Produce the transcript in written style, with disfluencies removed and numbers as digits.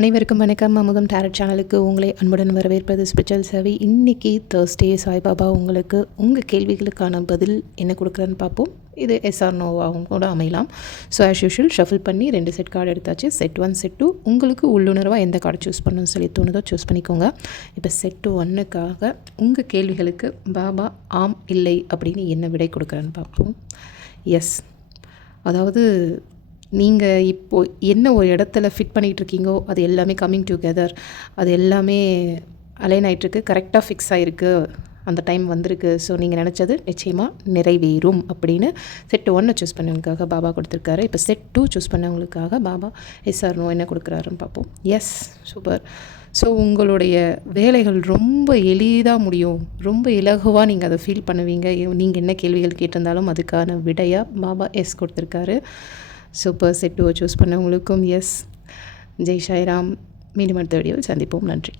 அனைவருக்கும் வணக்கம். அமுதம் டேரட் சேனலுக்கு உங்களை அன்புடன் வரவேற்பது ஸ்பெஷல் சேவை. இன்றைக்கி தேர்ஸ்டே சாய்பாபா உங்களுக்கு உங்கள் கேள்விகளுக்கான பதில் என்ன கொடுக்குறேன்னு பார்ப்போம். இது எஸ்ஆர் நோவாகவும் கூட அமையலாம். ஸோ ஆஸ் யூஷுவல் ஷஃபில் பண்ணி 2 செட் கார்டு எடுத்தாச்சு. செட் 1 செட் 2 உங்களுக்கு உள்ளுணர்வாக எந்த கார்டு சூஸ் பண்ணணும்னு சொல்லி தோணுதோ சூஸ் பண்ணிக்கோங்க. இப்போ செட் 1க்காக உங்கள் கேள்விகளுக்கு பாபா ஆம் இல்லை அப்படின்னு என்ன விடை கொடுக்குறேன்னு பார்ப்போம். எஸ், அதாவது நீங்கள் இப்போது என்ன ஒரு இடத்துல ஃபிட் பண்ணிகிட்ருக்கீங்கோ அது எல்லாமே கம்மிங் டுகெதர், அது எல்லாமே அலைன் ஆகிட்டுருக்கு, கரெக்டாக ஃபிக்ஸ் ஆகிருக்கு, அந்த டைம் வந்திருக்கு. ஸோ நீங்கள் நினச்சது நிச்சயமாக நிறைவேறும் அப்படின்னு செட் 1 சூஸ் பண்ணவங்களுக்காக பாபா கொடுத்துருக்காரு. இப்போ செட் 2 சூஸ் பண்ணவங்களுக்காக பாபா எஸ்ஆர் நோ என்ன கொடுக்குறாருன்னு பார்ப்போம். S, super. ஸோ உங்களுடைய வேலைகள் ரொம்ப எளிதாக முடியும், ரொம்ப இலகுவாக நீங்கள் அதை ஃபீல் பண்ணுவீங்க. நீங்கள் என்ன கேள்விகள் கேட்டிருந்தாலும் அதுக்கான விடையாக பாபா எஸ் கொடுத்துருக்காரு. சூப்பர். செட் 2 சூஸ் பண்ணவங்களுக்கும் எஸ். ஜெய் சாய்ராம். மீண்டும் அடுத்த வீடியோவில் சந்திப்போம். நன்றி.